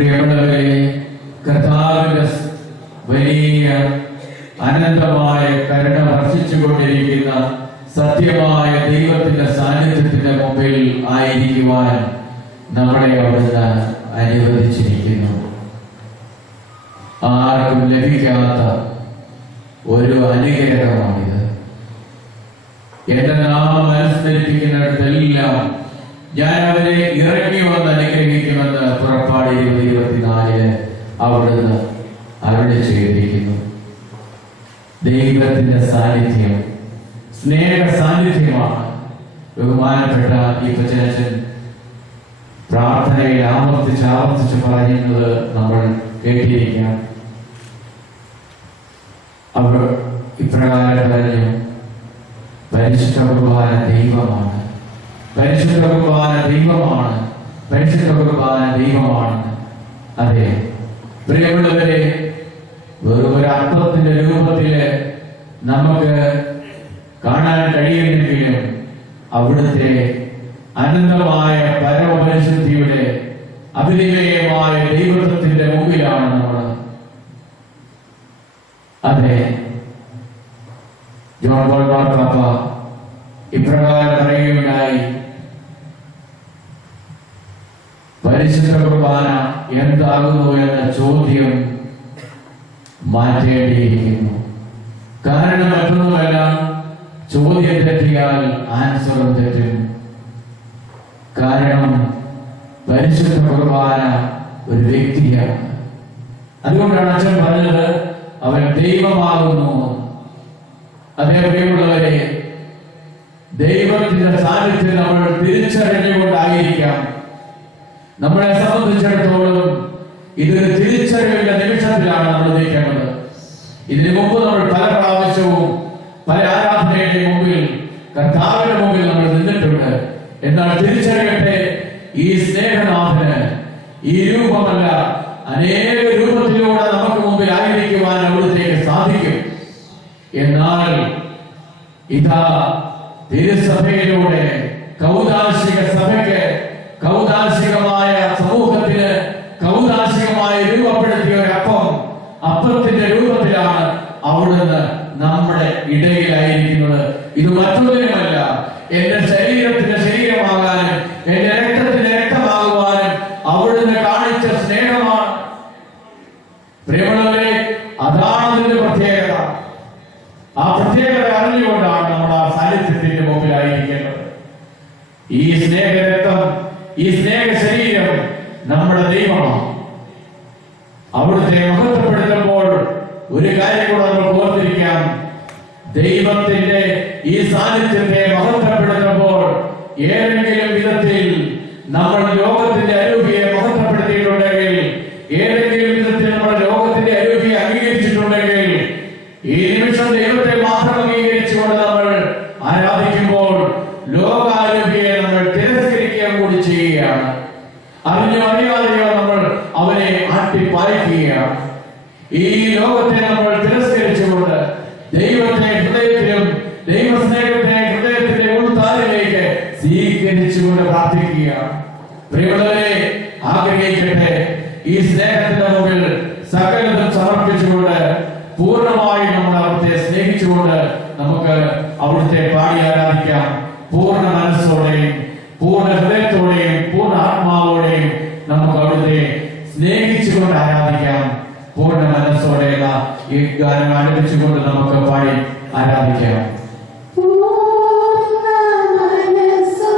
പ്രിയമുള്ളവരെ, കർത്താവിന്റെ വലിയ അനന്തമായ കരുണ വർഷിച്ചുകൊണ്ടിരിക്കുന്ന സത്യമായ ദൈവത്തിന്റെ സാന്നിധ്യത്തിന്റെ മുമ്പിൽ ആയിരിക്കുവാൻ നമ്മളെ അവിടുന്ന് അനുവദിച്ചിരിക്കുന്നു. ആർക്കും ലഭിക്കാത്ത ഒരു അനുഗ്രഹമാണിത്. എന്റെ നാമം അനുസ്മരിപ്പിക്കുന്നിടത്തെല്ലാം ഞാൻ അവരെ ഇറങ്ങി വന്ന് അനുഗ്രഹിക്കുമെന്ന് പുറപ്പാട് 20:24 അവിടുന്ന് അരുളി ചെയ്തിരിക്കുന്നു. ദൈവത്തിന്റെ സാന്നിധ്യം സ്നേഹ സാന്നിധ്യമാണ്. ബഹുമാനപ്പെട്ട ഈ വചനച്ചൻ പ്രാർത്ഥനയിൽ ആവർത്തിച്ച് പറയുന്നത് നമ്മൾ കേട്ടിരിക്കാം. അവർ ഇപ്രകാരം പറഞ്ഞു, പരിശുദ്ധ കുർബാന ദൈവമാണ്, പരിശുദ്ധ കുർബാന ദൈവമാണ്, പരിശുദ്ധ കുർബാന ദൈവമാണ്. അതെ പ്രിയമുള്ളവരെ, വെറും ഒരു അർത്ഥത്തിന്റെ രൂപത്തില് നമുക്ക് കാണാൻ കഴിയുമെങ്കിലും അവിടുത്തെ അനന്തമായ പരമപരിശുദ്ധിയുടെ അഭിനിവേയമായ ദൈവത്വത്തിന്റെ മുമ്പിലാണ് നമ്മൾ. അതെ, ജോൺ പോൾ മാർപ്പാപ്പ ഇപ്രകാരം പറയുകയുണ്ടായി, പരിശുദ്ധ കുർബാന എന്താകുന്നു എന്ന ചോദ്യം മാറ്റേണ്ടിയിരിക്കുന്നു. കാരണം മറ്റൊന്നുമല്ല, ചോദ്യം തെറ്റിയാൽ ആൻസറും തെറ്റും. കാരണം പരിശുദ്ധ കുർബാന ഒരു വ്യക്തിയാണ്. അതുകൊണ്ടാണ് അച്ഛൻ പറഞ്ഞത് അവൻ ദൈവമാകുന്നു. അതേ പ്രിയമുള്ളവരെ, ദൈവത്തിന്റെ സാന്നിധ്യം നമ്മൾ തിരിച്ചറിഞ്ഞുകൊണ്ടായിരിക്കാം. നമ്മളെ സംബന്ധിച്ചിടത്തോളം ഇതൊരു തിരിച്ചറിവിന്റെ നിമിഷത്തിലാണ് നമ്മൾ നിൽക്കേണ്ടത്. ഇതിനു മുമ്പ് നമ്മൾ പല പ്രാവശ്യവും പല ആരാധനയുടെ മുമ്പിൽ, കർത്താവിന്റെ മുമ്പിൽ നമ്മൾ നിന്നിട്ടുണ്ട്. എന്നാൽ തിരിച്ചറിയട്ടെ, ഈ സ്നേഹനാഥന് ഈ രൂപമല്ല, അനേക രൂപത്തിലൂടെ നമുക്ക് മുമ്പിൽ ആയിരിക്കുവാൻ അവിടത്തേക്ക് സാധിക്കും. എന്നാൽ ഇതാ തിരുസഭയിലൂടെ കൗദാശിക സഭയ്ക്ക്, കൗദാശികമായ സമൂഹത്തിന് കൗദാശികമായി രൂപപ്പെടുത്തിയ ഒരു അപ്പത്തിന്റെ രൂപത്തിലാണ് അവിടുന്ന് നമ്മുടെ ഇടയിലായിരിക്കുന്നത്. ഇത് മറ്റൊന്നിനുമല്ല, എന്റെ ശരീരത്തിന്റെ ശരീരമാകാനും എന്റെ രക്തത്തിന്റെ രക്തമാകുവാനും അവിടുന്ന് കാണിച്ച സ്നേഹമാണ്. പ്രിയമുള്ളവരെ, അതാണ് അതിന്റെ പ്രത്യേകത. ആ പ്രത്യേകത അറിഞ്ഞുകൊണ്ടാണ് നമ്മൾ ആ സാന്നിധ്യത്തിന്റെ മുമ്പിലായിരിക്കേണ്ടത്. ഈ സ്നേഹരക്തം, ഈ സ്നേഹ ശരീരം നമ്മുടെ ദൈവമാണ്. അവിടുത്തെ മഹത്വപ്പെടുത്തുമ്പോൾ ഒരു കാര്യം കൂടെ നമ്മൾ ഓർത്തിരിക്കാം. ദൈവത്തിന്റെ ഈ സാന്നിധ്യത്തെ മഹത്വപ്പെടുത്തുമ്പോൾ ഏതെങ്കിലും വിധത്തിൽ നമ്മൾ ലോകത്തിന്റെ അരൂപിയെ മഹത്വപ്പെടുത്തിയിട്ടുണ്ടെങ്കിൽ, ഏതെങ്കിലും വിധത്തിൽ നമ്മൾ ലോകത്തിന്റെ അരൂപിയെ അംഗീകരിച്ചിട്ടുണ്ടെങ്കിൽ, ഈ നിമിഷം ദൈവത്തെ മാത്രം അംഗീകരിച്ചുകൊണ്ട് നമ്മൾ ആരാധിക്കുമ്പോൾ ലോകാരൂപിയെ നമ്മൾ തിരസ്കരിക്കുക കൂടി ചെയ്യുകയാണ്. അറിഞ്ഞോ അറിയാതെയോ നമ്മൾ അവനെ ആട്ടിപ്പായിക്കുകയാണ്. ഈ ലോകത്തെ നമ്മൾ തിരസ്കരിച്ചുകൊണ്ട് ദൈവത്തെ ഹൃദയത്തിലും ദൈവസ്നേഹത്തെ ഹൃദയത്തിന്റെ ഉൾത്താരിലേക്ക് സ്വീകരിച്ചുകൊണ്ട് പ്രാർത്ഥിക്കുകയാണ്. പ്രിയമുള്ളവരെ, ആഗ്രഹിക്കട്ടെ, ഈ സ്നേഹത്തിന്റെ മുമ്പിൽ സകലതും സമർപ്പിച്ചുകൊണ്ട് പൂർണ്ണമായി നമ്മൾ അവിടുത്തെ സ്നേഹിച്ചുകൊണ്ട് നമുക്ക് അവിടുത്തെ പാടി ആരാധിക്കാം. പൂർണ്ണ മനസ്സോടെയും പൂർണ്ണ ഹൃദയത്തോടെയും പൂർണ്ണ ആത്മാവോടെയും നമുക്ക് അവിടുത്തെ സ്നേഹിച്ചുകൊണ്ട് ആരാധിക്കാം. പൂർണ്ണ മനസ്സോടെ ഈ ഗാനം ആരംഭിച്ചുകൊണ്ട് നമുക്ക് പാടി ആരാധിക്കാം. പൂർണ്ണ മനസ്സോ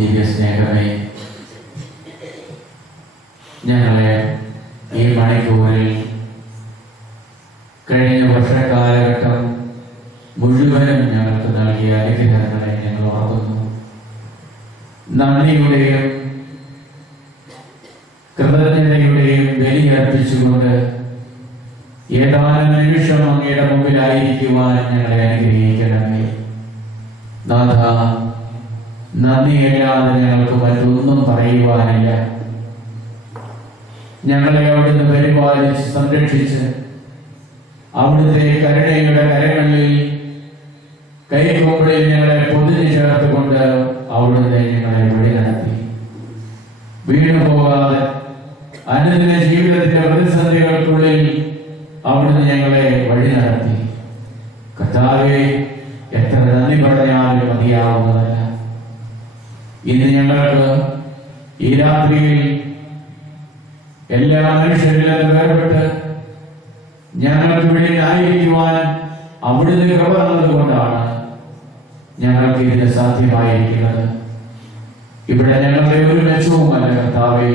ദിവ്യ സ്നേഹമേ, ഞങ്ങളെ ഈ മണിക്കൂറിൽ കഴിഞ്ഞ വർഷകാലഘട്ടം മുഴുവനും ഞങ്ങൾക്ക് നൽകിയ അനുഗ്രഹങ്ങളെ ഞങ്ങൾ ഓർക്കുന്നു. നന്ദിയുടെയും കൃതജ്ഞതയുടെയും ബലിയർപ്പിച്ചുകൊണ്ട് ഏതാനും നിമിഷം അങ്ങയുടെ മുമ്പിലായിരിക്കുവാൻ ഞങ്ങളെ അനുഗ്രഹിക്കണമേ. നാഥ, നന്ദിയില്ലാതെ ഞങ്ങൾക്ക് മറ്റൊന്നും പറയുവാനില്ല. ഞങ്ങളെ അവിടുന്ന് പരിപാലിച്ച് സംരക്ഷിച്ച് അവിടുത്തെ കരുണയുടെ കരങ്ങളിൽ കൈകൊമ്പിളിൽ ഞങ്ങളെ പൊതിഞ്ഞു ചേർത്തുകൊണ്ട് അവിടുന്ന് ഞങ്ങളെ വഴി നടത്തി. വീണു പോകാതെ അനുദിന ജീവിതത്തിന്റെ പ്രതിസന്ധികൾക്കുള്ളിൽ അവിടുന്ന് ഞങ്ങളെ വഴി നടത്തി. കർത്താവേ, എത്ര നന്ദി പറയാനും മതിയാവുന്നതല്ല. ഇന്ന് ഞങ്ങൾക്ക് ഈ രാത്രിയിൽ എല്ലാ മനുഷ്യരിൽ നിന്ന് വേർപെട്ട് ഞങ്ങൾക്ക് ഇവിടെ ആയിരിക്കുവാൻ അവിടുന്ന് കൃപ തന്നതുകൊണ്ടാണ് ഞങ്ങൾക്ക് ഇതിന് സാധ്യമായിരിക്കുന്നത്. ഇവിടെ ഞങ്ങളുടെ ഒരു മെച്ചവുമല്ല കർത്താവേ,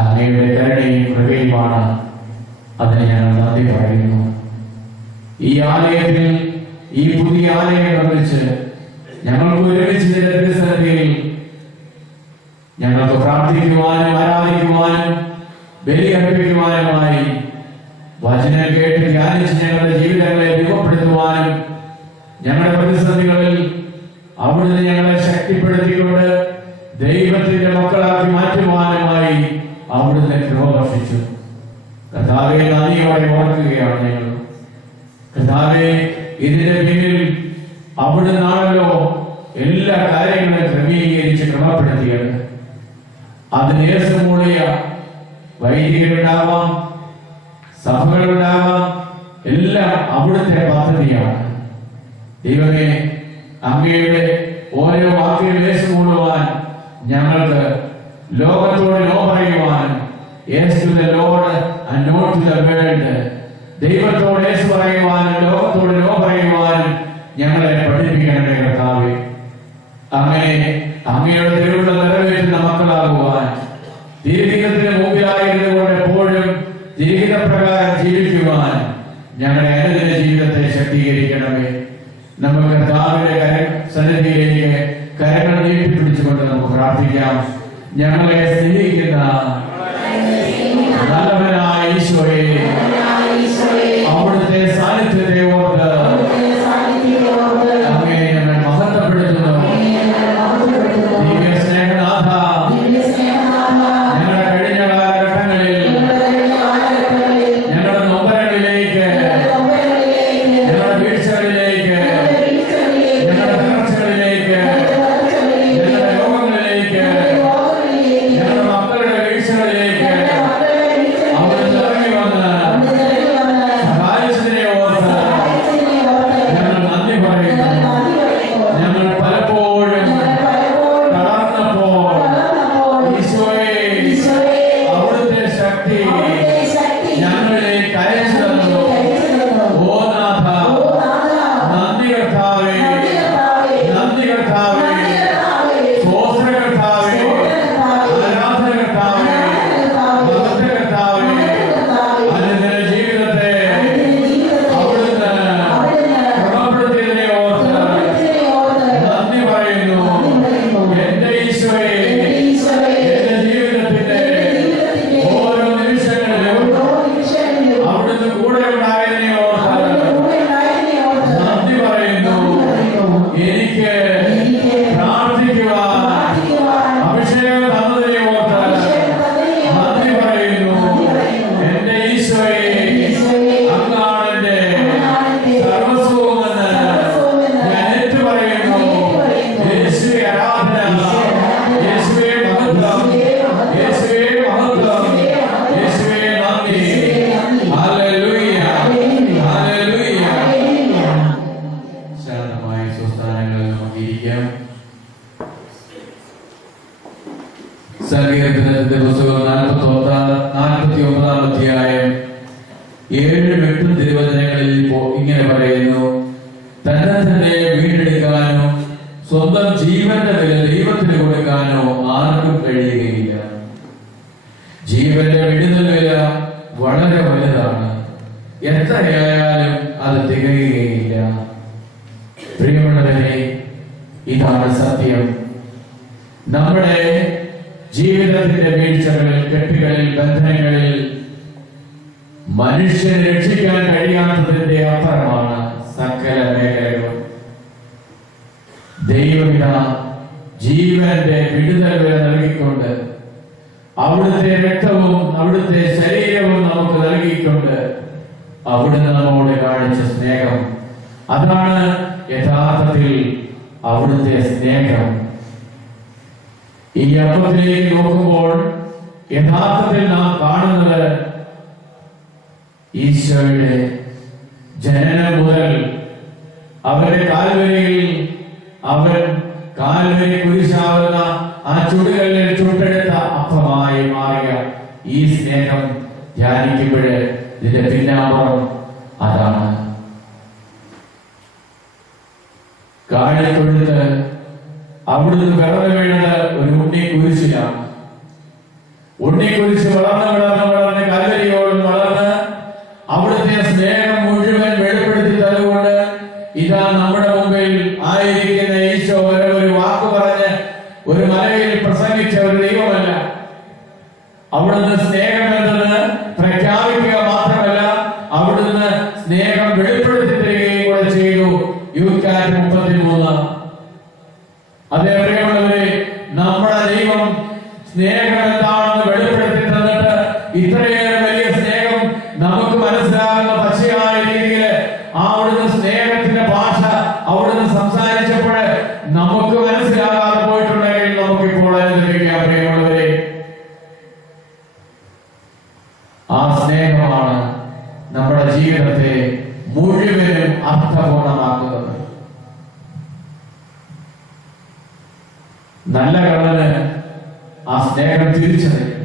അങ്ങയുടെ കരുണയും കൃപയുമാണ്. അതിന് ഞങ്ങൾ നന്ദി പറയുന്നു. ഈ ആലയത്തിൽ, ഈ പുതിയ ആലയം നിർമ്മിച്ച് ഞങ്ങൾക്ക് ഒരുമിച്ച് തിരുസന്നിധിയിൽ ഞങ്ങൾക്ക് പ്രാർത്ഥിക്കുവാനും ആരാധിക്കുവാനും ബലിയർപ്പിക്കുവാനുമായി വചനം കേട്ട് ധ്യാനിച്ച് ഞങ്ങളുടെ ജീവിതങ്ങളെ രൂപപ്പെടുത്തുവാനും ഞങ്ങളുടെ പ്രതിസന്ധികളിൽ അവിടുന്ന് ഞങ്ങളെ ശക്തിപ്പെടുത്തിക്കൊണ്ട് ദൈവത്തിന്റെ മക്കളാക്കി മാറ്റുവാനുമായി അവിടുന്ന് കൃപ വർഷിച്ചു. കർത്താവെ, നന്ദിയോടെ ഓർക്കുകയാണ് ഞങ്ങൾ. കർത്താവെ, ഇതിന്റെ പിന്നിൽ അവിടുന്നാണല്ലോ എല്ലാ കാര്യങ്ങളും ക്രമീകരിച്ച് ക്രമപ്പെടുത്തിയത്. അതിന് യേശുമൂളിയ വൈദികരുണ്ടാവാം, സഭകളുണ്ടാവാം, എല്ലാം അവിടുത്തെ പദ്ധതിയാണ്. ദൈവമേ, അങ്ങയുടെ ഓരോ വാക്കുകൾ യേശുമൂളുവാൻ ഞങ്ങൾക്ക് ലോകത്തോട് no പറയുവാനും, yes to the Lord and no to the world, ദൈവത്തോട് യേശു പറയുവാനും ലോകത്തോട് നോ പറയുവാനും ഞങ്ങളെ പഠിപ്പിക്കണമേ കർത്താവേ. അങ്ങനെ അങ്ങയുടെ തിരുവുള്ള നിറവേറ്റുന്ന മക്കളാകുവാൻ, ദീർഘത്തിന് മുമ്പിലായിരുന്നുകൊണ്ട് എപ്പോഴും ദീർഘപ്രകാരം ജീവിക്കുവാൻ ഞങ്ങളുടെ അനുദിന ജീവിതത്തെ ശക്തീകരിക്കണമേ. നമുക്ക് കർത്താവിന്റെ സന്നിധിയിലേക്ക് കരങ്ങൾ നീട്ടിപ്പിടിച്ചുകൊണ്ട് നമുക്ക് പ്രാർത്ഥിക്കാം. ഞങ്ങളെ സ്നേഹിക്കുന്ന നല്ലവനായ ഈശോയെ, അവിടുത്തെ സാന്നിധ്യത്തെ ഓർത്ത് അങ്ങയെ ഞങ്ങൾ മഹത്വപ്പെടുത്തുന്നു. ദിവ്യ സ്നേഹനാഥ, ഞങ്ങളുടെ കഴിഞ്ഞ കാലഘട്ടങ്ങളിൽ ഞങ്ങളുടെ നൊമ്പരങ്ങളിലേക്ക്, ഞങ്ങളുടെ വീഴ്ചകളിലേക്ക്, ഞങ്ങളുടെ തകർച്ചകളിലേക്ക്, ഞങ്ങളുടെ രോഗങ്ങളിലേക്ക്, ഞങ്ങളുടെ മക്കളുടെ വീഴ്ചകളിലേക്ക് അവിടുന്ന് ഇറങ്ങി വന്ന് സഹായിച്ചതിനെ ഓർത്ത് ഞങ്ങൾ നന്ദി പറയുന്നു. ഞങ്ങൾ പലപ്പോഴും തളർന്നപ്പോൾ ഈശോയെ, അവിടുത്തെ ശക്തി ഞങ്ങളിലേക്ക് അയച്ചു തന്നു. ഓ നാഥ, നന്ദി കർത്താവേ, നന്ദി കർത്താവേ, സ്തോത്ര കർത്താവേ, ആരാധന കർത്താവേ, ഭക്ത കർത്താവേ. അനുദിന ജീവിതത്തെ അവിടുന്ന് ക്രമപ്പെടുത്തിയതിനെ ഓർത്ത് നന്ദി പറയുന്നു. എന്റെ ഈശോയെ, എന്റെ ജീവിതത്തിന്റെ ഓരോ നിമിഷങ്ങളിലും അവിടുന്ന് കൂടെ ഉണ്ടായതിനെ ഓർത്ത് നന്ദി പറയുന്നു. എനിക്ക് പ്രാർത്ഥിക്കുവാൻ അഭിഷേകം തന്നതിനെ ഓർത്ത് നന്ദി പറയുന്നു. എന്റെ ഈശോയെ, അങ്ങാണ് എന്റെ സർവസ്വമെന്ന് ഞാൻ ഏറ്റുപറയുന്നു. യേശുവേ ആരാധന, യേശുവേ മഹത്വം, യേശുവേ മഹത്വം, യേശുവേ നന്ദി. Hallelujah, hallelujah. ശാന്തമായ സ്വസ്ഥാനങ്ങളിൽ നമുക്ക് ഇരിക്കാം. സങ്കീർത്തനത്തിന്റെ പുസ്തകം 49-ാം അധ്യായം 7-8 തിരുവചനങ്ങളിൽ ഇങ്ങനെ പറയുന്നു: തന്നെ തന്നെ വീണ്ടെടുക്കാനും സ്വന്തം ജീവന്റെ വില ദൈവത്തിന് കൊടുക്കാനും എത്രയായാലും അത് തികയുകയില്ല. പ്രിയമുള്ളവരെ, ഇതാണ് സത്യം. നമ്മുടെ ജീവിതത്തിന്റെ വീഴ്ചകളിൽ, കെട്ടുകളിൽ, ബന്ധനങ്ങളിൽ മനുഷ്യനെ രക്ഷിക്കാൻ കഴിയാത്തതിന്റെ അപ്പുറമാണ് സകല മേഖലകളും. ദൈവപിത ജീവന്റെ വിടുതൽ വരെ നൽകിക്കൊണ്ട്, അവിടുത്തെ രക്തവും അവിടുത്തെ ശരീരവും നമുക്ക് നൽകിക്കൊണ്ട് അവിടുന്ന് നമ്മോട് കാണിച്ച സ്നേഹം, അതാണ് യഥാർത്ഥത്തിൽ അവിടുത്തെ സ്നേഹം. ഈ അപ്പത്തിലേക്ക് നോക്കുമ്പോൾ യഥാർത്ഥത്തിൽ നാം കാണുന്നത് ഈശോയുടെ ജനനം മുതൽ അവരുടെ കാൽവരിയിൽ അവൻ കാൽവരി കുരിശാവുന്ന ആ ചുടുകളിൽ ചുട്ടെടുത്ത അപ്പമായി മാറിയ ഈ സ്നേഹം ധ്യാനിക്കുമ്പോഴേ ഇതിന്റെ പിന്നാമ്പുറം അതാണ്. കാഴിക്കൊഴുത്ത് അവിടുന്ന് വിളവ് വീണത് ഒരു ഉണ്ണി കുരിശിലാണ്. ഉണ്ണി കുരിശ് വളർന്ന് കാൽവരിയോളം വളർന്ന് അവിടുത്തെ സ്നേഹം മുഴുവൻ വെളിപ്പെടുത്തി തരുകൊണ്ട് ഇതാ നമ്മുടെ മുമ്പിൽ ആയിരിക്കുന്ന ഈശോ ഒരു വാക്ക് പറഞ്ഞ് ഒരു മലയിൽ പ്രസംഗിച്ച ഒരു ദൈവമല്ല. അവിടുന്ന് സ്നേഹം എന്നത് പ്രഖ്യാപിക്കുക മാത്രമല്ല, അവിടുന്ന് സ്നേഹം വെളിപ്പെടുത്തി തരികയും കൂടെ ചെയ്തു. യൂക്കാറ്റ് 33. അതേ പ്രിയമുള്ളവരെ, നമ്മുടെ ദൈവം സ്നേഹം എന്താണെന്ന് വെളിപ്പെടുത്തി തന്നിട്ട് ഇത്രയേറെ വലിയ സ്നേഹം നമുക്ക് മനസ്സിലാകുന്ന പച്ചയായ രീതിയിൽ അവിടുന്ന് സ്നേഹത്തിന്റെ ഭാഷ അവിടുന്ന് സംസാരിച്ചപ്പോൾ നമുക്ക് മനസ്സിലാകാതെ പോയിട്ടുണ്ടെങ്കിൽ നമുക്കിപ്പോൾ അനുഭവിക്കാം. പ്രിയമുള്ളവരെ, ആ സ്നേഹമാണ് നമ്മുടെ ജീവിതത്തെ മുഴുവനും അർത്ഥപൂർണമാക്കുന്നത്. നല്ല കള്ളന് ആ സ്നേഹം തിരിച്ചറിയും.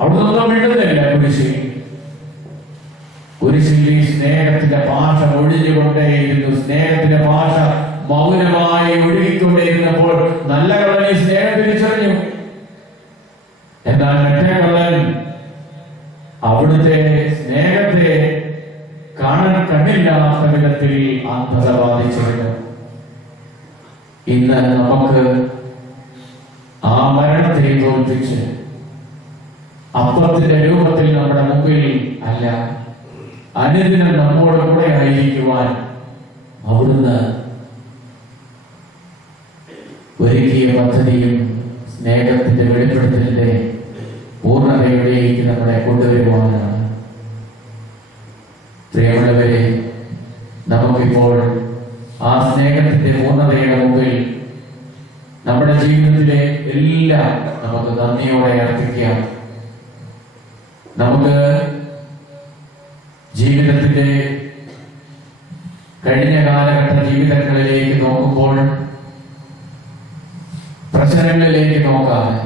അവിടുന്ന് മിണ്ടുന്നില്ല. കുരിശിൽ ഈ സ്നേഹത്തിന്റെ ഭാഷ ഒഴിഞ്ഞുകൊണ്ടേയിരുന്നു. സ്നേഹത്തിന്റെ ഭാഷ മൗനമായി ഒഴുകിക്കൊണ്ടേയിരുന്നപ്പോൾ നല്ല കള്ളൻ ഈ സ്നേഹം തിരിച്ചറിഞ്ഞു. എന്നാൽ മറ്റേ കള്ളൻ അവിടുത്തെ സ്നേഹത്തെ കാണാൻ കണ്ണില്ലാത്ത വിധത്തിൽ അന്ധത ബാധിച്ചിരുന്നു. ഇന്ന് നമുക്ക് ആ മരണത്തെ തോൽപ്പിച്ച് അപ്പത്തിന്റെ രൂപത്തിൽ നമ്മുടെ മുമ്പിൽ അല്ല, അനുദിനം നമ്മോട് കൂടെ ആയിരിക്കുവാൻ അവിടുന്ന് ഒരുക്കിയ പദ്ധതിയും സ്നേഹത്തിന്റെ വെളിപ്പെടുത്തലിന്റെ പൂർണ്ണതയിലേക്ക് നമ്മളെ കൊണ്ടുവരുവാനാണ്. പ്രിയമുള്ളവരെ, നമുക്കിപ്പോൾ ആ സ്നേഹത്തിന്റെ പൂർണ്ണതയുടെ മുമ്പിൽ നമ്മുടെ ജീവിതത്തിലെ എല്ലാം നമുക്ക് നന്ദിയോടെ അർപ്പിക്കാം. നമുക്ക് ജീവിതത്തിന്റെ കഴിഞ്ഞ കാലഘട്ട ജീവിതങ്ങളിലേക്ക് നോക്കുമ്പോൾ പ്രശ്നങ്ങളിലേക്ക് നോക്കാതെ,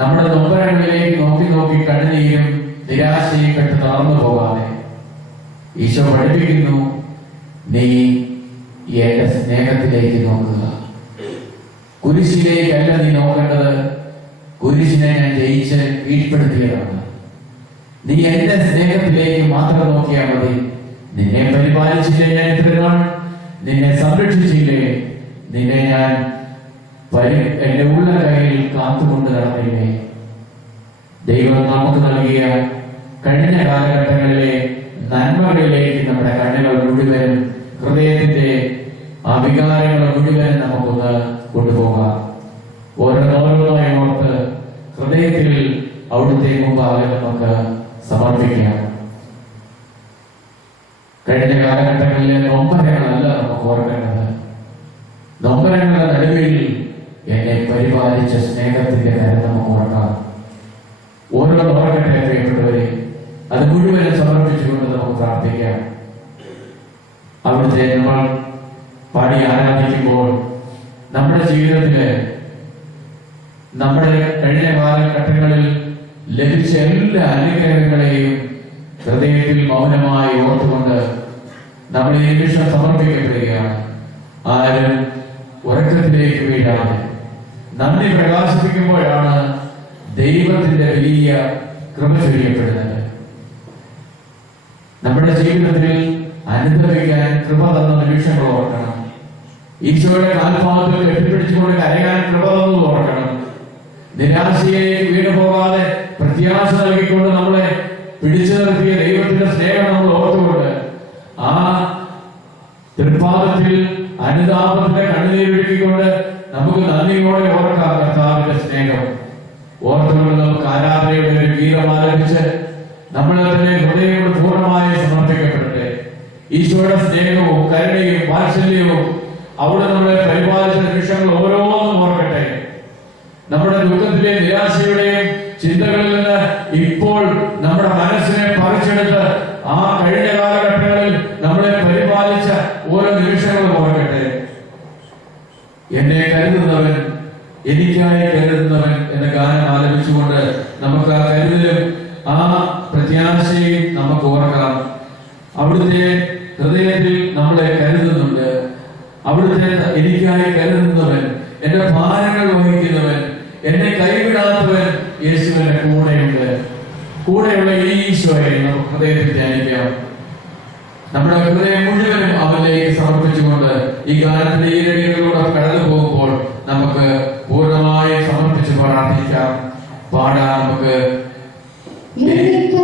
നമ്മുടെ നൊമ്പരങ്ങളിലേക്ക് നോക്കി നോക്കി കണ്ണുനീരും നിരാശയും കെട്ട് തളർന്നു പോകാതെ ഈശോ പഠിപ്പിക്കുന്നു, നീ എന്റെ സ്നേഹത്തിലേക്ക് നോക്കുക. കുരിശിലേക്കല്ല നീ നോക്കേണ്ടത്, കുരിശിനെ ഞാൻ ജയിച്ച് കീഴ്പ്പെടുത്തിയതാണ്. നീ എന്റെ സ്നേഹത്തിലേക്ക് മാത്രം നോക്കിയാൽ മതി. നിന്നെ പരിപാലിച്ചില്ലേ ഞാൻ ഇത്രയും നാൾ? നിന്നെ സംരക്ഷിച്ചില്ലേ? നിന്നെ ഞാൻ എന്റെ ഉള്ള കയ്യിൽ കാത്തുകൊണ്ട് നടന്നില്ലേ? ദൈവം നമുക്ക് നൽകിയ കഴിഞ്ഞ കാലഘട്ടങ്ങളിലെ നന്മകളിലേക്ക് നമ്മുടെ കണ്ണുകൾ മുഴുവൻ, ഹൃദയത്തിന്റെ ആ വികാരങ്ങൾ മുഴുവൻ നമുക്കൊന്ന് കൊണ്ടുപോകാം. ഓരോന്നോരോന്നായി ഓർത്ത് ഹൃദയത്തിൽ അവിടുത്തെ മുമ്പാകെ നമുക്ക് സമർപ്പിക്കാം. കഴിഞ്ഞ കാലഘട്ടങ്ങളിലെ നൊമ്പരങ്ങളല്ല നമുക്ക് ഓർക്കേണ്ടത്. നൊമ്പരങ്ങളുടെ നടുവിൽ എന്നെ പരിപാലിച്ച സ്നേഹത്തിന്റെ കാര്യം നമുക്ക് ഓർക്കാം. ഓരോ ഓർക്കട്ടെ പ്രിയപ്പെട്ടവരെ, അത് മുഴുവനും സമർപ്പിച്ചുകൊണ്ട് നമുക്ക് പ്രാർത്ഥിക്കാം. അവിടുത്തെ നമ്മൾ പാടി ആരാധിക്കുമ്പോൾ നമ്മുടെ ജീവിതത്തില് നമ്മുടെ കഴിഞ്ഞ കാലഘട്ടങ്ങളിൽ ലഭിച്ച എല്ലാ അനുഗ്രഹങ്ങളെയും ഹൃദയത്തിൽ മൗനമായി ഓർത്തുകൊണ്ട് നമ്മൾ ഈ നിമിഷം സമർപ്പിക്കപ്പെടുകയാണ്. ആരും ഉറക്കത്തിലേക്ക് വീഴാതെ നന്ദി പ്രകാശിപ്പിക്കുമ്പോഴാണ് ദൈവത്തിന്റെ വലിയ കൃപ ചൊരിയപ്പെടുന്നത്. നമ്മുടെ ജീവിതത്തിൽ അനുഭവിക്കാൻ കൃപ തന്ന നിമിഷങ്ങൾ ഓർക്കണം. ഈശോയുടെ കാൽപാദത്തിൽ കെട്ടിപ്പിടിച്ചുകൊണ്ട് കരയാൻ കൃപ തന്നത് ഓർക്കണം. നിരാശയിലേക്ക് വീണു പോകാതെ പ്രത്യാശ നൽകിക്കൊണ്ട് നമ്മളെ പിടിച്ചു നിർത്തിയ ദൈവത്തിന്റെ സ്നേഹം നമ്മൾ ഓർത്തുകൊണ്ട് ആ തൃപ്പാദത്തിൽ അനുതാപത്തിന്റെ കണ്ണുനീരൊഴുക്കിക്കൊണ്ട് നമുക്ക് നന്ദിയോടെ ഓർക്കാം കർത്താവിന്റെ സ്നേഹം. ഓർത്തുകൊണ്ട് നമുക്ക് ആരാധനയുടെ ഒരു ഗീതം ആലപിച്ച് നമ്മളെ തന്നെ ഹൃദയം പൂർണ്ണമായി സമർപ്പിക്കപ്പെടട്ടെ. ഈശോയുടെ സ്നേഹവും കരുണയും വാത്സല്യവും അവിടെ നമ്മളെ പരിപാലിച്ച നിമിഷങ്ങൾ ഓരോന്നും ഓർക്കട്ടെ. നമ്മുടെ ദുഃഖത്തിലെയും നിരാശയുടെയും ചിന്തകളിൽ നിന്ന് ഇപ്പോൾ നമ്മുടെ മനസ്സിനെ പറിച്ചെടുത്ത് ആ കഴിഞ്ഞ കാലഘട്ടങ്ങളിൽ നമ്മളെ പരിപാലിച്ച ഓരോ നിമിഷങ്ങളും ഓർക്കട്ടെ. എന്നെ കരുതുന്നവൻ, എനിക്കായി കരുതുന്നവൻ എന്ന ഗാനം ആലപിച്ചുകൊണ്ട് നമുക്ക് ആ കരുതലും ആ പ്രത്യാശയും നമുക്ക് ഓർക്കാം. അവിടുത്തെ ഹൃദയത്തിൽ നമ്മളെ കരുതുന്നുണ്ട്. അവിടുത്തെ എനിക്കായി കരുതുന്നവൻ, എന്റെ ഭാരങ്ങൾ വഹിക്കുന്നവൻ, എന്നെ കൈവിടാത്തവൻ യേശുവിന്റെ കൂടെയുണ്ട്. കൂടെയുള്ള ഈ ഈശോയെ നമുക്ക് ഹൃദയത്തിൽ ധ്യാനിക്കാം. നമ്മുടെ ഹൃദയം മുഴുവനും അവനിലേക്ക് സമർപ്പിച്ചുകൊണ്ട് ഈ ഗാനത്തിന്റെ ഈ രടികളിലൂടെ കടന്നു പോകുമ്പോൾ നമുക്ക് പൂർണ്ണമായി സമർപ്പിച്ച് പ്രാർത്ഥിക്കാം, പാടാം. നമുക്ക് യേശുവേ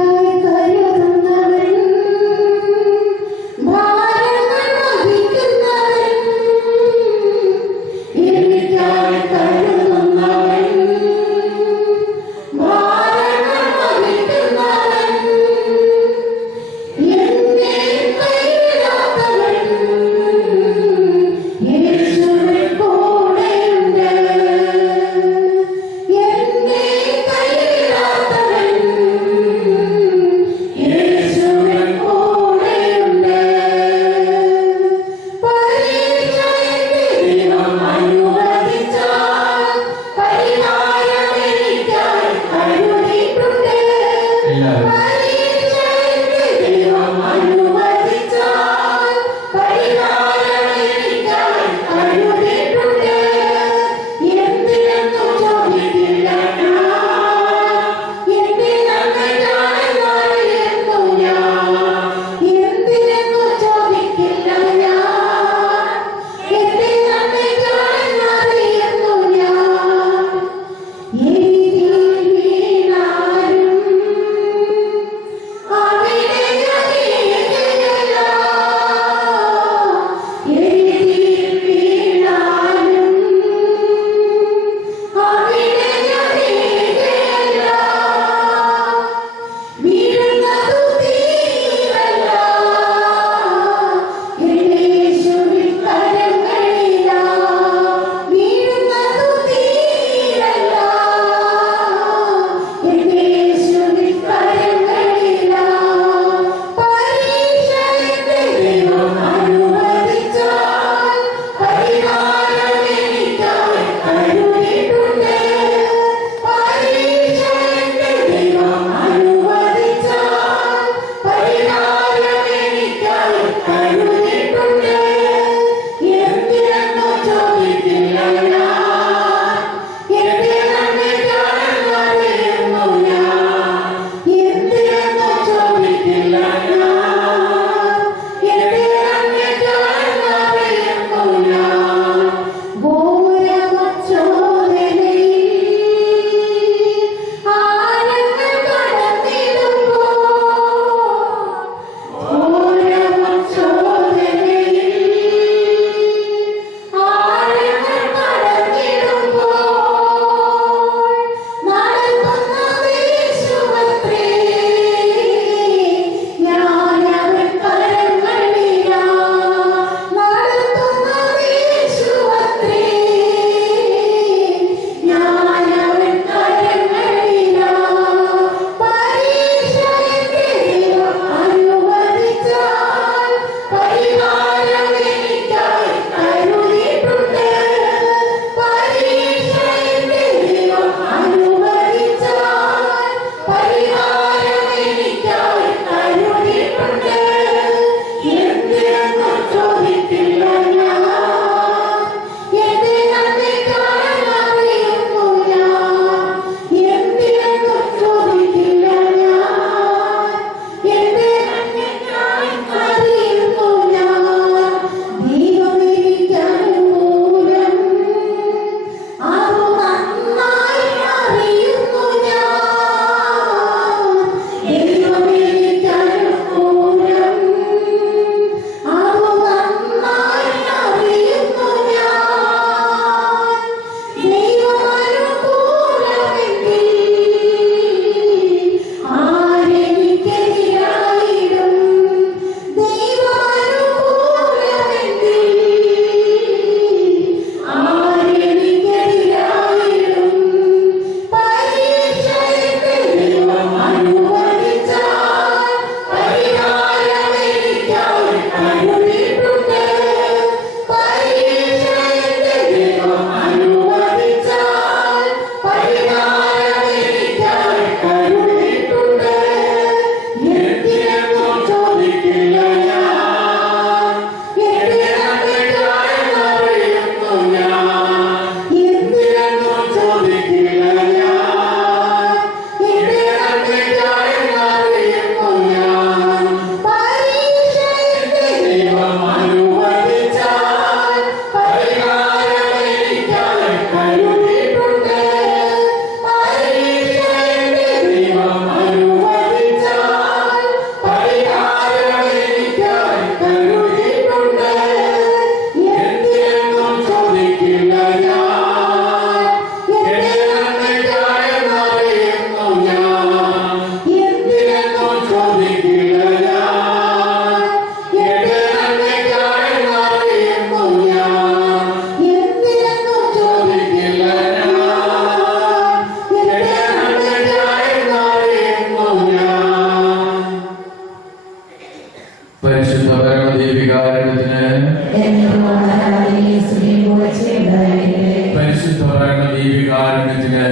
പരമദീപികാരുണ്യത്തിന്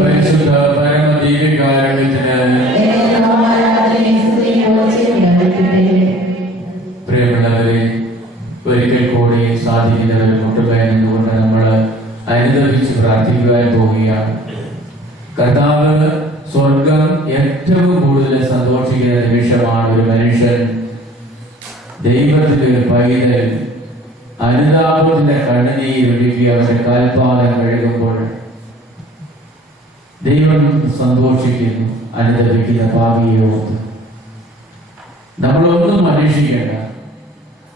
പരിശുദ്ധ പരമദീപികാരുണ്യത്തിന് പ്രിയമുള്ളവരെ, ഒരിക്കൽ കൂടി സാധിക്കുന്നവർ മുട്ടുകയെന്നുകൊണ്ട് നമ്മൾ അനുദപിച്ച് പ്രാർത്ഥിക്കുവാൻ പോവുകയാണ്. കർത്താവ് സ്വർഗം ഏറ്റവും കൂടുതൽ സന്തോഷിക്കുന്ന നിമിഷമാണ് ഒരു മനുഷ്യൻ ദൈവത്തിന്റെ ഒരു പൈതൽ അനുതാപത്തിന്റെ കണ്ണുനീരൊഴുകി അവരുടെ കാൽപാദം കഴുകുമ്പോൾ ദൈവം സന്തോഷിക്കുന്നു. അനുദപിക്കുന്ന പാപിയോട് നമ്മളൊന്നും അന്വേഷിക്കേണ്ട.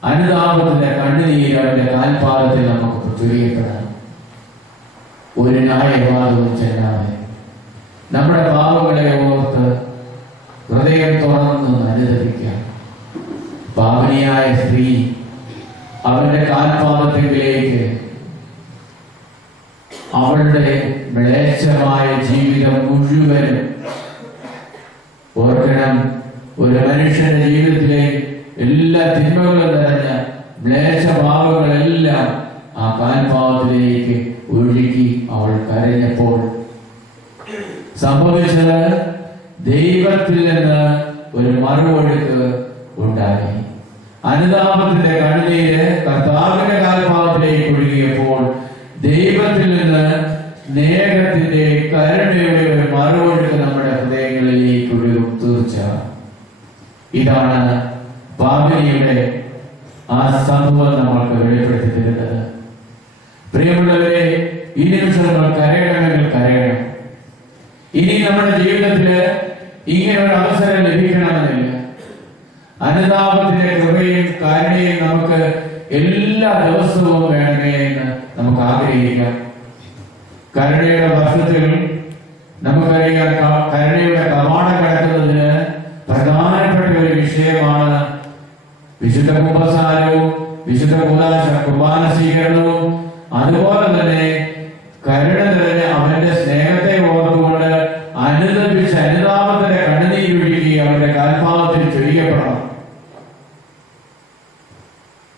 അനുതാപത്തിന്റെ കണ്ണുനീര് അവരുടെ കാൽപാദത്തിൽ നമുക്ക് ചൊരിയപ്പെടാം. ഒരു ന്യായവാദവും ചെല്ലാതെ നമ്മുടെ പാപങ്ങളെ ഓർത്ത് ഹൃദയം തുറന്ന് അനുദപിക്കാം. പാവനിയായ സ്ത്രീ അവരുടെ കാൽപാദത്തിലേക്ക് അവളുടെ മ്ലേച്ഛമായ ജീവിതം മുഴുവനും ഓർക്കണം. ഒരു മനുഷ്യന്റെ ജീവിതത്തിലെ എല്ലാ തിന്മകളും നിറഞ്ഞ മ്ലേച്ഛഭാവങ്ങളെല്ലാം ആ കാൽപാദത്തിലേക്ക് ഒഴുകി അവൾ കരഞ്ഞപ്പോൾ സംഭവിച്ചത് ദൈവത്തിൽ നിന്ന് ഒരു മറുവൊഴുക്ക് ഉണ്ടായി. അനുതാപത്തിന്റെ കണ്ണീര് കർത്താവിന്റെ കാൽപാദത്തിലേക്ക് ഒഴുകിയപ്പോൾ ദൈവത്തിൽ നിന്ന് സ്നേഹത്തിന്റെ കരുണയുടെ ഒരു മറുവൊഴുക്ക് നമ്മുടെ ഹൃദയങ്ങളിലേക്ക് ഒഴുകും. തീർച്ച ഇതാണ് പാപിനിയുടെ ആ സംഭവം നമ്മൾക്ക് വെളിപ്പെടുത്തി തരുന്നത്. പ്രിയമുള്ളവരെ, ഈ നിമിഷം നമ്മൾ കരയണമെങ്കിൽ കരയണം. ഇനി നമ്മുടെ ജീവിതത്തില് ഇങ്ങനെ ഒരു അവസരം ലഭിക്കണമെന്നില്ല. അനുതാപത്തിന്റെ കൃപയും കരുണയും നമുക്ക് എല്ലാ ദിവസവും വേണമേ എന്ന് നമുക്ക് ആഗ്രഹിക്കാം. കരുണയുടെ വർഷത്തിൽ നമുക്കറിയാം, കരുണയുടെ കവാടം കടക്കുന്നതിന് പ്രധാനപ്പെട്ട ഒരു വിഷയമാണ് വിശുദ്ധ കുമ്പസാരവും വിശുദ്ധ കുർബാന സ്വീകരണവും. അതുപോലെ തന്നെ കരുണ നിറഞ്ഞ അവന്റെ സ്നേഹത്തെ ഓർത്തുകൊണ്ട് അനുദപിച്ച് അനുതാപത്തിന്റെ കണ്ണുനീരൊഴുകി അവരുടെ കാൽപാദത്തിൽ ചൊരിയപ്പെടണം.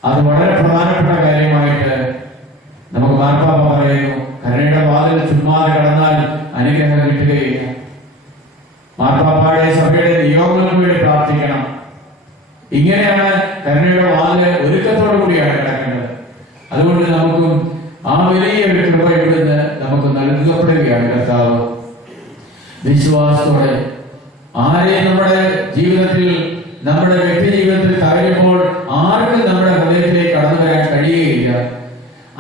അത് വളരെ പ്രധാനപ്പെട്ട കാര്യമായിട്ട് നമുക്ക് മാർപ്പാപ്പ പറയുന്നു. കരുണയുടെ വാതിൽ ചുമ്മാതെ കടന്നാൽ അനുഗ്രഹം കിട്ടുകയില്ല. മാർപ്പാപ്പയുടെ സഭയുടെ നിയോഗങ്ങൾക്ക് വേണ്ടി പ്രാർത്ഥിക്കണം. ഇങ്ങനെയാണ് കരുണയുടെ വാതിൽ ഒരുക്കത്തോടു കൂടിയാണ് കിടക്കേണ്ടത്. അതുകൊണ്ട് നമുക്കും ആ വലിയ ഒരു കൃപ ഇവിടുന്ന് നമുക്ക് നൽകപ്പെടുകയാണ്. കർത്താവ് വിശ്വാസത്തോടെ ആരെയും നമ്മുടെ ജീവിതത്തിൽ, നമ്മുടെ വ്യക്തി ജീവിതത്തിൽ കയറുമ്പോൾ ആർക്കും നമ്മുടെ ഹൃദയത്തിലേക്ക് കടന്നു വരാൻ കഴിയുകയില്ല.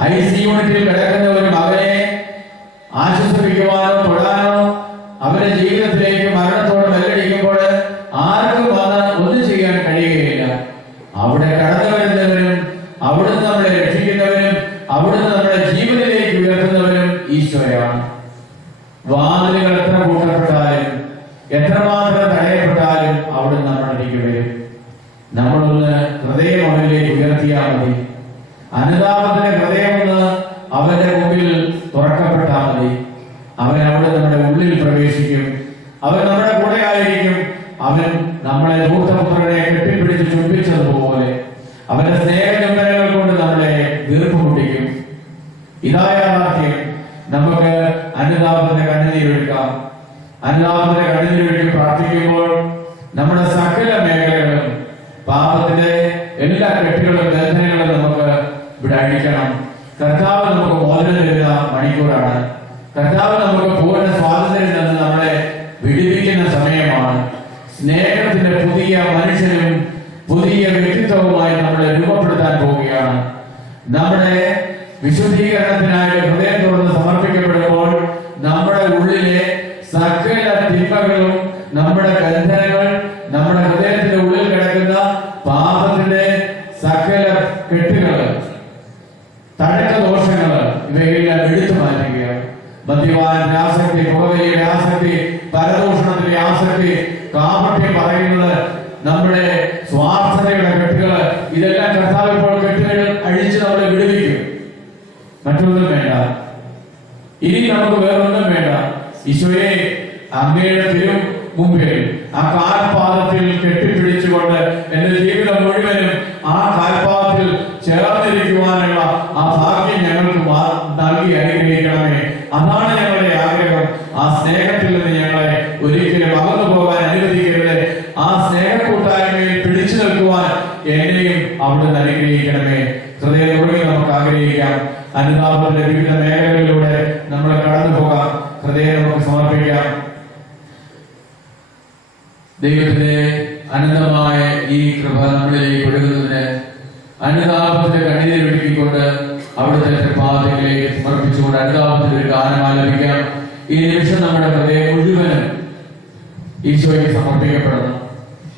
IC യൂണിറ്റിൽ കിടക്കുന്ന ഒരു മകനെ ആശ്വസിപ്പിക്കുവാനോ തൊടാനോ അവരുടെ ജീവിതത്തിലേക്ക് മരണത്തോട് വെല്ലടിക്കുമ്പോൾ ആർക്കും വന്ന് ഒന്നും ചെയ്യാൻ കഴിയുകയില്ല. അവിടെ കടന്നു വരുന്നവരും അവിടുന്ന് നമ്മളെ രക്ഷിക്കുന്നവരും അവിടുന്ന് നമ്മുടെ ജീവനിലേക്ക് ഉയർത്തുന്നവരും ഈശോയാണ്. വാതിലുകൾ എത്ര കൂട്ടപ്പെട്ടാലും എത്രമാത്രം തടയപ്പെട്ടാലും അവിടുന്ന് നമ്മളിലേക്ക് വരും. നമ്മളൊന്ന് ഹൃദയം അവനിലേക്ക് ഉയർത്തിയാൽ മതി. അനുതാപത്തിന്റെ ഹൃദയമൊന്ന് അവന്റെ മുമ്പിൽ തുറക്കപ്പെട്ടാൽ മതി. അവൻ അവിടെ നമ്മുടെ ഉള്ളിൽ പ്രവേശിക്കും. അവൻ നമ്മുടെ കൂടെ ആയിരിക്കും. അവൻ നമ്മളെ ധൂർത്തപുത്രനെ കെട്ടിപ്പിടിച്ച് ചുംബിച്ചതുപോലെ അവന്റെ സ്നേഹചുംബനങ്ങൾ കൊണ്ട് നമ്മളെ വീർപ്പുമുട്ടിക്കും. ഇതായ യാഥാർത്ഥ്യം. നമുക്ക് അനുതാപത്തിന്റെ കണ്ണുനീരൊഴുക്കാം. അനുതാപത്തിന്റെ കണ്ണുനീരൊഴുക്കി പ്രാർത്ഥിക്കുമ്പോൾ നമ്മുടെ സകല മേഖലകളും, പാപത്തിന്റെ എല്ലാ കെട്ടുകളും ബന്ധനങ്ങളും നമുക്ക് ഇവിടെ അഴിക്കണം. കർത്താവ് നമുക്ക് മോചനം തരുന്ന മണിക്കൂറാണ്. കർത്താവ് നമുക്ക് പൂർണ്ണ സ്വാതന്ത്ര്യം തന്ന് നമ്മളെ വിടിവിക്കുന്ന സമയമാണ്. സ്നേഹത്തിന്റെ പുതിയ മനുഷ്യനും പുതിയ വ്യക്തിത്വവുമായി നമ്മളെ രൂപപ്പെടുത്താൻ പോവുകയാണ്. നമ്മുടെ വിശുദ്ധീകരണത്തിനായി ഹൃദയം തുറന്ന് സമർപ്പിക്കപ്പെടുമ്പോൾ നമ്മുടെ ഉള്ളിലെ സകല തിന്മകളും, നമ്മുടെ ബന്ധനങ്ങൾ, നമ്മുടെ ഹൃദയത്തിന്റെ ഉള്ളിൽ കിടക്കുന്ന പാപത്തിന്റെ സകല കെട്ടുകൾ, തഴക്ക ദോഷങ്ങൾ, ഇവയെല്ലാം എടുത്തു മാറ്റുകയാണ്. മദ്യപാനത്തിന്റെ ആസക്തി, പുകവലിയുടെ ആസക്തി, പരദൂഷണത്തിന്റെ ആസക്തി, കാപട്യം പറയുന്നത്, നമ്മുടെ സ്വാർത്ഥതയുടെ കെട്ടുകൾ, ഇതെല്ലാം കർത്താവ് ഇപ്പോൾ കെട്ടുകൾ അഴിച്ച് നമ്മളെ വിടുവിക്കും. മറ്റൊന്നും വേണ്ട. ഇനി നമുക്ക് വേറൊന്നും വേണ്ട. ഈശോയെ, അങ്ങയുടെ തിരു മുമ്പിൽ ആ കാൽപാദത്തിൽ കെട്ടിപ്പിടിച്ചുകൊണ്ട് എന്റെ ജീവിതം മുഴുവനും ആ കാൽപാദത്തിൽ ചേർന്നിരിക്കുവാനുള്ള ആ അതാണ് ഞങ്ങളുടെ ആഗ്രഹം. ആ സ്നേഹത്തിൽ നിന്ന് ഞങ്ങളെ ഒരിക്കലും അകന്നു പോകാൻ അനുവദിക്കരുത്. ആ സ്നേഹ കൂട്ടായ്മയിൽ പിടിച്ചു നിൽക്കുവാൻ എന്നെയും അവിടുന്ന് അനുഗ്രഹിക്കണമേ. ഹൃദയത്തോടെ നമുക്ക് ആഗ്രഹിക്കാം. അനുതാപത്തിന്റെ വിവിധ മേഖലകളിലൂടെ നമ്മൾ കടന്നു പോകാം. ഹൃദയം നമുക്ക് സമർപ്പിക്കാം. ദൈവത്തിന്റെ അനന്തമായ ഈ കൃപ നമ്മളിലേക്ക് ഒഴുകുന്നതിന് അനുതാപത്തിന്റെ കണ്ണീരൊഴുക്കിക്കൊണ്ട് അവിടുത്തെ കൃപാതയിലേക്ക് സമർപ്പിച്ചുകൊണ്ട് അനുതാപത്തിന്റെ ഒരു ഗാനം ആലപിക്കാം. ഈ നിമിഷം നമ്മുടെ ഹൃദയം മുഴുവനും ഈശോയ്ക്ക് സമർപ്പിക്കപ്പെടണം.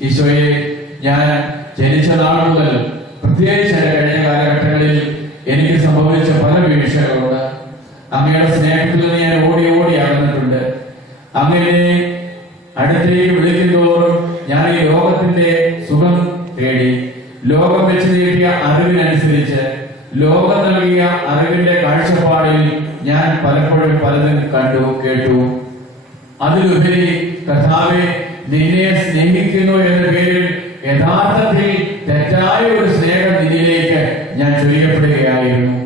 ഈശോയെ, ഞാൻ ജനിച്ച നാൾ മുതൽ പ്രത്യേകിച്ച് എന്റെ കഴിഞ്ഞ കാലഘട്ടങ്ങളിൽ എനിക്ക് സംഭവിച്ച പല വീഴ്ചകളുണ്ട്. അങ്ങയുടെ സ്നേഹത്തിൽ നിന്ന് ഞാൻ ഓടി ഓടി അകന്നിട്ടുണ്ട്. അങ്ങനെ അടുത്തേക്ക് വിളിക്കുന്തോറും ഞാൻ ഈ ലോകത്തിന്റെ സുഖം തേടി, ലോകം വെച്ച് നീട്ടിയ അറിവിനനുസരിച്ച്, ലോകം നൽകിയ അറിവിന്റെ കാഴ്ചപ്പാടിൽ ഞാൻ പലപ്പോഴും പലതും കണ്ടു കേട്ടു. അതിലുപരി കർത്താവെ, നിന്നെ സ്നേഹിക്കുന്നു എന്ന പേരിൽ യഥാർത്ഥത്തിൽ തെറ്റായ ഒരു സ്നേഹം നിന്നിലേക്ക് ഞാൻ ചൊരിയപ്പെടുകയായിരുന്നു.